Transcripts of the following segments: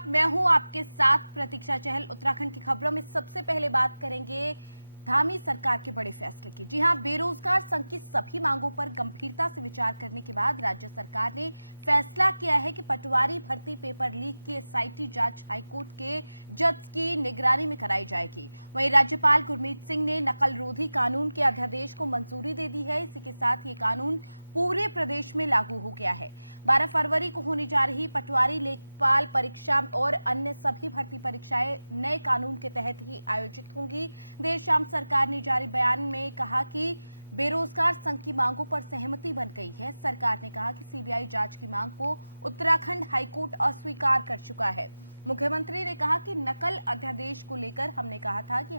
आप, मैं हूं आपके साथ प्रतीक्षा चहल। उत्तराखंड की खबरों में सबसे पहले बात करेंगे धामी सरकार के बड़े फैसले की। जी हां, बेरोजगार संघ की सभी मांगों पर गंभीरता से विचार करने के बाद राज्य सरकार ने फैसला किया है कि पटवारी भर्ती पेपर लीक की एसआईटी जांच हाईकोर्ट के जज की निगरानी में कराई जाएगी। वहीं राज्यपाल गुरमीत सिंह ने नकल रोधी कानून के अध्यादेश को मंजूरी दे दी है। इसी के साथ ये कानून पूरे प्रदेश में लागू हो गया है। 12 फरवरी को होने जा रही पटवारी लेखपाल परीक्षा और अन्य सभी भर्ती परीक्षाएं नए कानून के तहत ही आयोजित होंगी। देर शाम सरकार ने जारी बयान में कहा कि बेरोजगार संघ की मांगों पर सहमति बन गई है। सरकार ने कहा कि सीबीआई जांच की मांग को उत्तराखंड हाईकोर्ट अस्वीकार कर चुका है। मुख्यमंत्री ने कहा कि नकल अध्यादेश को लेकर हमने कहा था कि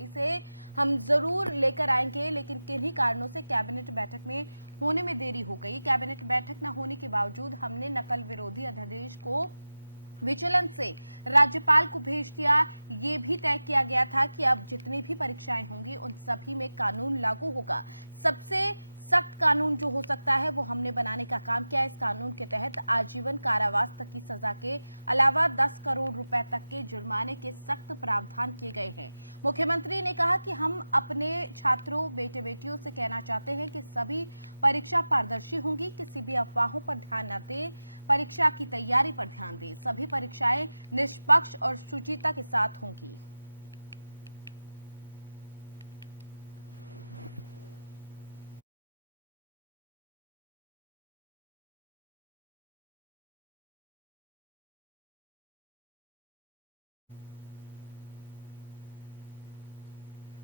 इसे हम जरूर लेकर आएंगे, लेकिन किन्हीं कारणों से कैबिनेट बैठक में होने में देरी हो गई। कैबिनेट बैठक न होने के बावजूद हमने नकल विरोधी अध्यादेश को विचलन से राज्यपाल को भेज दिया। ये भी तय किया गया था कि अब जितनी भी परीक्षाएं होंगी उन सभी में कानून लागू होगा। सबसे सख्त कानून जो हो सकता है वो हमने बनाने का काम किया। इस कानून के तहत आजीवन कारावास तक की सजा के अलावा 10 करोड़ रुपए तक के जुर्माने के सख्त प्रावधान किए गए हैं। मुख्यमंत्री ने कहा कि हम अपने छात्रों बेटे बेटियों से कहना चाहते हैं कि सभी परीक्षा पारदर्शी होंगी, किसी भी अफवाहों पर ध्यान न दें, परीक्षा की तैयारी पर ध्यान दें। सभी परीक्षाएं निष्पक्ष और शुचिता के साथ होंगी।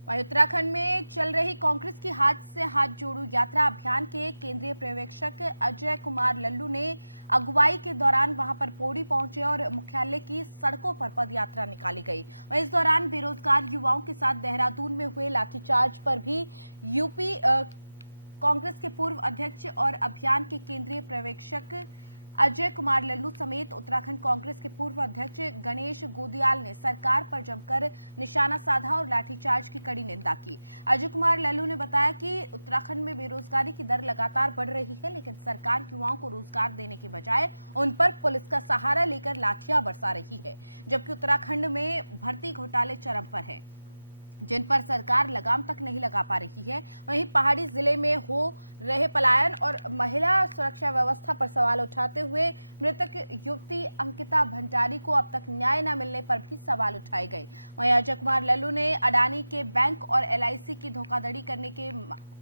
वहीं उत्तराखंड में चल रही कांग्रेस की हाथ से हाथ जोड़ो यात्रा अभियान के केंद्रीय पर्यवेक्षक अजय कुमार लल्लू ने अगुवाई के दौरान वहां पर पौड़ी पहुंचे और मुख्यालय की सड़कों पर पद यात्रा निकाली गई। वहीं इस दौरान बेरोजगार युवाओं के साथ देहरादून में हुए लाठीचार्ज पर भी यूपी कांग्रेस के पूर्व अध्यक्ष और अभियान के केंद्रीय पर्यवेक्षक अजय कुमार लल्लू समेत उत्तराखंड कांग्रेस के पूर्व अध्यक्ष गणेश गोदियाल ने सरकार पर जमकर निशाना साधा और लाठीचार्ज की कड़ी निंदा की। अजय कुमार लल्लू ने बताया कि उत्तराखंड में बेरोजगारी की दर लगातार बढ़ रही है, लेकिन सरकार युवाओं को रोजगार देने के बजाय उन पर पुलिस का सहारा लेकर लाठियां बरसा रही है, जबकि उत्तराखंड में भर्ती घोटाले चरम पर है, जिन पर सरकार लगाम तक नहीं लगा पा रही है। वहीं पहाड़ी जिले में हो रहे पलायन और महिला सुरक्षा व्यवस्था पर सवाल उठाते हुए मृतक युवती अंकिता भंडारी को अब तक न्याय न मिलने पर भी सवाल उठाए गए। वहीं अजय कुमार लल्लू ने अडानी के बैंक और एलआईसी की धोखाधड़ी करने के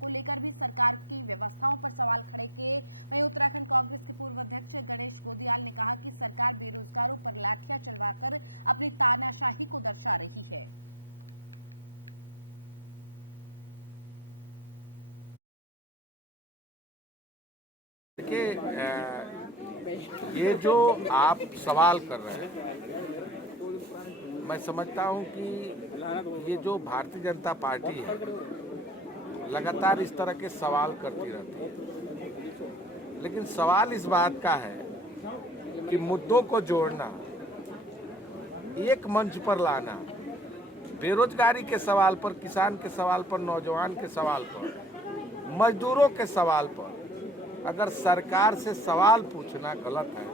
को लेकर भी सरकार की व्यवस्थाओं पर सवाल खड़े किए। वहीं उत्तराखंड कांग्रेस के पूर्व अध्यक्ष गणेश गोदियाल ने कहा कि सरकार बेरोजगारों पर लाठियां चलवाकर अपनी तानाशाही को दर्शा रही है। ये जो आप सवाल कर रहे हैं, मैं समझता हूं कि ये जो भारतीय जनता पार्टी है लगातार इस तरह के सवाल करती रहती है, लेकिन सवाल इस बात का है कि मुद्दों को जोड़ना, एक मंच पर लाना, बेरोजगारी के सवाल पर, किसान के सवाल पर, नौजवान के सवाल पर, मजदूरों के सवाल पर अगर सरकार से सवाल पूछना गलत है,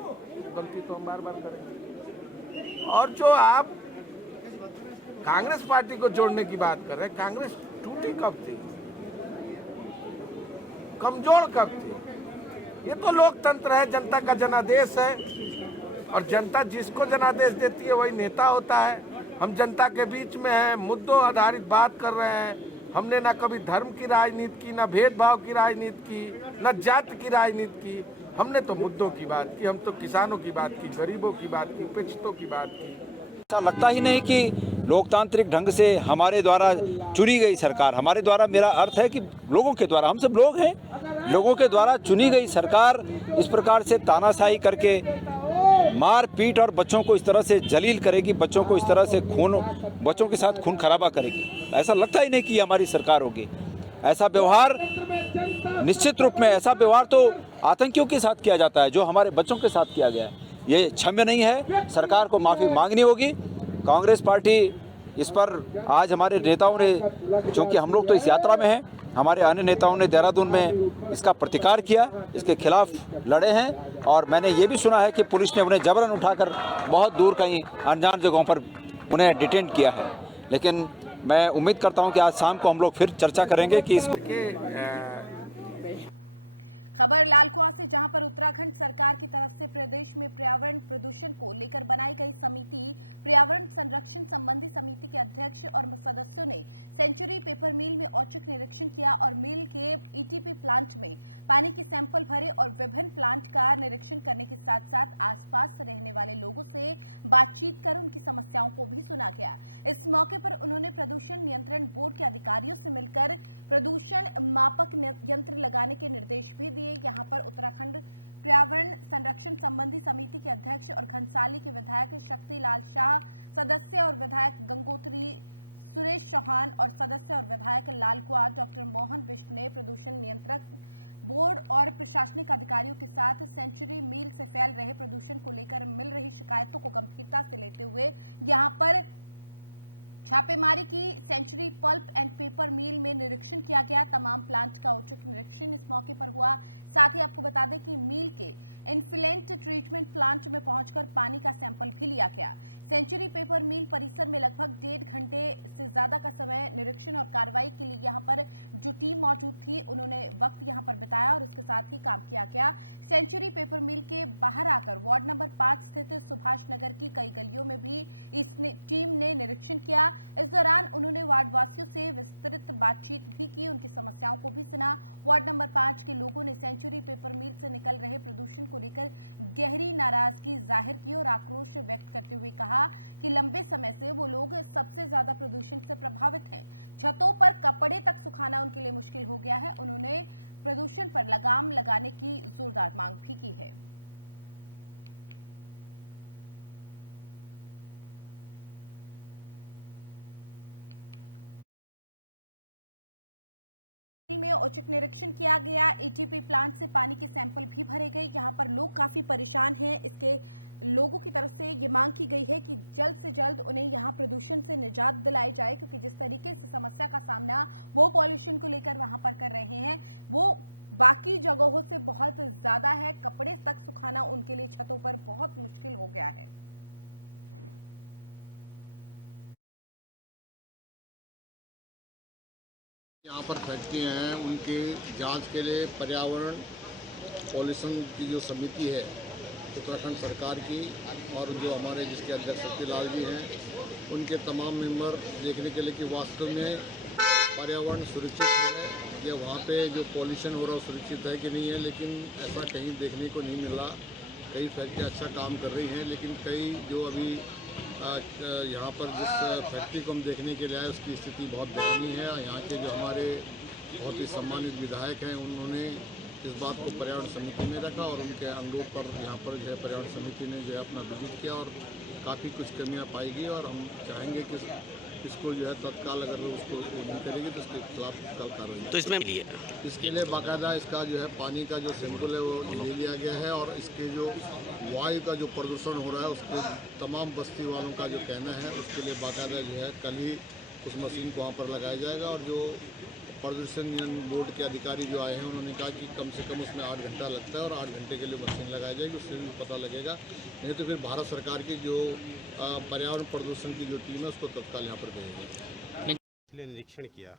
गलती तो हम बार बार करेंगे। और जो आप कांग्रेस पार्टी को जोड़ने की बात कर रहे हैं, कांग्रेस टूटी कब थी, कमजोर कब थी? ये तो लोकतंत्र है, जनता का जनादेश है, और जनता जिसको जनादेश देती है वही नेता होता है। हम जनता के बीच में हैं, मुद्दों आधारित बात कर रहे हैं। हमने ना कभी धर्म की राजनीति की, ना भेदभाव की राजनीति की, ना जाति की राजनीति की। हमने तो मुद्दों की बात की, हम तो किसानों की बात की, गरीबों की बात की, उपेक्षितों की बात की। ऐसा लगता ही नहीं कि लोकतांत्रिक ढंग से हमारे द्वारा चुनी गई सरकार, हमारे द्वारा मेरा अर्थ है कि लोगों के द्वारा, हम सब लोग हैं, लोगों के द्वारा चुनी गई सरकार इस प्रकार से तानाशाही करके मार पीट और बच्चों को इस तरह से जलील करेगी, बच्चों को इस तरह से बच्चों के साथ खून खराबा करेगी। ऐसा लगता ही नहीं कि हमारी सरकार होगी। ऐसा व्यवहार निश्चित रूप में, ऐसा व्यवहार तो आतंकियों के साथ किया जाता है, जो हमारे बच्चों के साथ किया गया है। ये क्षम्य नहीं है, सरकार को माफ़ी मांगनी होगी। कांग्रेस पार्टी इस पर आज हमारे नेताओं ने, क्योंकि हम लोग तो इस यात्रा में हैं, हमारे अन्य नेताओं ने देहरादून में इसका प्रतिकार किया, इसके खिलाफ लड़े हैं। और मैंने ये भी सुना है कि पुलिस ने उन्हें जबरन उठाकर बहुत दूर कहीं अनजान जगहों पर उन्हें डिटेन किया है। लेकिन मैं उम्मीद करता हूं कि आज शाम को हम लोग फिर चर्चा करेंगे कि इस खबर लालकुआं से, जहां पर उत्तराखंड सरकार की तरफ से प्रदेश में पर्यावरण प्रदूषण को लेकर बनाई गई समिति, पर्यावरण संरक्षण संबंधी समिति के अध्यक्ष और सदस्यों ने सेंचुरी पेपर मिल में औचक निरीक्षण किया और मिल के ईटीपी प्लांट में पानी के सैंपल भरे और विभिन्न प्लांट का निरीक्षण करने के साथ साथ आसपास रहने वाले लोगों से बातचीत कर उनकी समस्याओं को भी सुना गया। इस मौके पर उन्होंने प्रदूषण नियंत्रण बोर्ड के अधिकारियों से मिलकर प्रदूषण मापक यंत्र लगाने के निर्देश भी दिए। यहाँ पर उत्तराखंड पर्यावरण संरक्षण संबंधी समिति के अध्यक्ष और घनसाली के विधायक शक्तिलाल शाह, सदस्य और विधायक गंगोत्री सुरेश चौहान और सदस्य और विधायक लालकुआं डॉक्टर मोहन बिष्ट ने प्रदूषण नियंत्रक बोर्ड और प्रशासनिक अधिकारियों के साथ सेंचुरी मिल से फैल रहे प्रदूषण को लेकर मिल रही शिकायतों को गंभीरता से लेते हुए यहाँ पर छापेमारी की। सेंचुरी पल्प एंड पेपर मिल में निरीक्षण किया गया, तमाम प्लांट का औचक निरीक्षण इस मौके पर हुआ। साथ ही आपको बता दें कि मिल के इन्फ्लुएंट ट्रीटमेंट प्लांट में पहुंचकर पानी का सैंपल भी लिया गया। सेंचुरी पेपर मिल परिसर में लगभग 1.5 घंटे से ज्यादा का समय निरीक्षण और कार्रवाई के लिए यहां पर जो टीम मौजूद थी उन्होंने वक्त यहां पर बिताया और इसके साथ ही काम किया गया। सेंचुरी पेपर मिल के बाहर आकर वार्ड नंबर 5 स्थित सुभाष नगर की कई गलियों में भी इस टीम ने निरीक्षण किया। इस दौरान उन्होंने वार्ड वासियों से विस्तृत बातचीत भी की, उनकी समस्याओं को भी सुना। वार्ड नंबर 5 के लोगों ने सेंचुरी पेपर मिल से निकल रहे प्रदूषण को लेकर गहरी नाराजगी जाहिर की और आक्रोश व्यक्त करते हुए कहा कि लंबे समय से वो लोग सबसे ज्यादा प्रदूषण से प्रभावित हैं। छतों पर कपड़े तक सुखाना उनके लिए मुश्किल हो गया है। उन्होंने प्रदूषण पर लगाम लगाने की जोरदार मांग भी की है। में औचक निरीक्षण किया गया, ईटीपी प्लांट से पानी के सैंपल भी भरे गए। यहाँ पर लोग काफी परेशान हैं। इसके लोगों की तरफ से ये मांग की गई है कि जल्द से जल्द उन्हें यहाँ प्रदूषण से निजात दिलाई जाए, क्योंकि जिस तरीके से समस्या का सामना वो पॉल्यूशन को लेकर वहां पर कर रहे हैं वो बाकी जगहों से बहुत ज्यादा है। कपड़े तक सुखाना उनके लिए छतों पर बहुत मुश्किल हो गया है। यहाँ पर फैक्ट्रियाँ हैं, उनके जांच के लिए पर्यावरण पॉल्यूशन की जो समिति है उत्तराखंड सरकार की और जो हमारे जिसके अध्यक्ष शक्तिलाल जी हैं, उनके तमाम मेंबर देखने के लिए कि वास्तव में पर्यावरण सुरक्षित है या वहाँ पे जो पॉल्यूशन हो रहा है सुरक्षित है कि नहीं है। लेकिन ऐसा कहीं देखने को नहीं मिला। कई फैक्ट्रियाँ अच्छा काम कर रही हैं, लेकिन कई जो अभी यहाँ पर जिस फैक्ट्री को हम देखने के लिए आए उसकी स्थिति बहुत दयनीय है। यहाँ के जो हमारे बहुत ही सम्मानित विधायक हैं उन्होंने इस बात को पर्यावरण समिति में रखा और उनके अनुरोध पर यहाँ पर जो है पर्यावरण समिति ने जो है अपना विजिट किया और काफ़ी कुछ कमियाँ पाई गई और हम चाहेंगे कि इसको जो है तत्काल अगर वो उसको नहीं करेगी तो उसके खिलाफ तत्काल कार्रवाई। तो इसके लिए बाकायदा इसका जो है पानी का जो सैंपल है वो ले लिया गया है और इसके जो वायु का जो प्रदूषण हो रहा है उसके तमाम बस्ती वालों का जो कहना है उसके लिए बाकायदा जो है कल ही उस मशीन को वहाँ पर लगाया जाएगा। और जो प्रदूषण नियंत्रण बोर्ड के अधिकारी जो आए हैं उन्होंने कहा कि कम से कम उसमें 8 घंटा लगता है और 8 घंटे के लिए मशीन लगाई जाएगी, उससे भी पता लगेगा। नहीं तो फिर भारत सरकार की जो पर्यावरण प्रदूषण की जो टीम है उसको तत्काल यहाँ पर भेजेंगे। इसलिए निरीक्षण किया,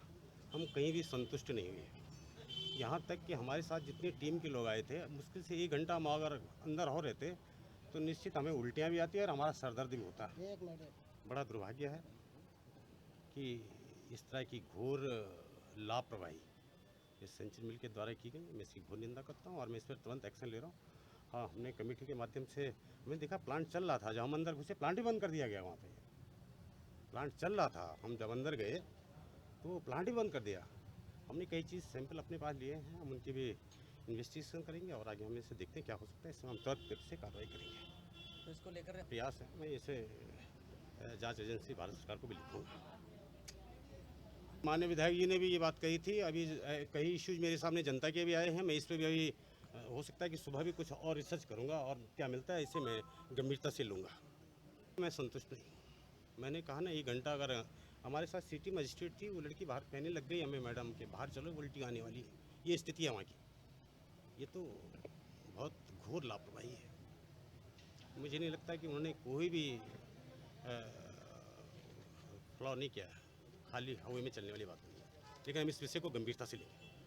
हम कहीं भी संतुष्ट नहीं हुए। यहाँ तक कि हमारे साथ जितनी टीम के लोग आए थे, मुश्किल से 1 घंटा हम अगर अंदर हो रहे थे तो निश्चित हमें उल्टियाँ भी आती है और हमारा सरदर्द भी होता है। बड़ा दुर्भाग्य है कि इस तरह की घोर लापरवाही इस सेंचुरी मिल के द्वारा की गई। मैं इसकी घोर निंदा करता हूँ और मैं इस पर तुरंत एक्शन ले रहा हूँ। हाँ, हमने कमेटी के माध्यम से हमने देखा प्लांट चल रहा था, जब हम अंदर घुसे प्लांट ही बंद कर दिया गया। वहाँ पे प्लांट चल रहा था, हम जब अंदर गए तो प्लांट ही बंद कर दिया। हमने कई चीज़ सैंपल अपने पास लिए हैं, हम उनकी भी इन्वेस्टिगेशन करेंगे और आगे हम इसे देखते हैं क्या हो सकता है। इसमें हम तुरंत से कार्रवाई करेंगे। तो इसको लेकर प्रयास है, मैं इसे जाँच एजेंसी भारत सरकार को भी लिखूँगा। माननीय विधायक जी ने भी ये बात कही थी। अभी कई इश्यूज मेरे सामने जनता के भी आए हैं, मैं इस पर भी अभी हो सकता है कि सुबह भी कुछ और रिसर्च करूंगा और क्या मिलता है इसे मैं गंभीरता से लूँगा। मैं संतुष्ट नहीं। मैंने कहा ना 1 घंटा अगर हमारे साथ सिटी मजिस्ट्रेट थी, वो लड़की बाहर कहने लग गई हमें, मैडम के बाहर चलो उल्टी आने वाली है। ये स्थिति है वहाँ की। ये तो बहुत घोर लापरवाही है। मुझे नहीं लगता कि उन्होंने कोई भी फ्लॉ नहीं किया है, खाली हवा में चलने वाली बात नहीं है। लेकिन हम इस विषय को गंभीरता से लेंगे।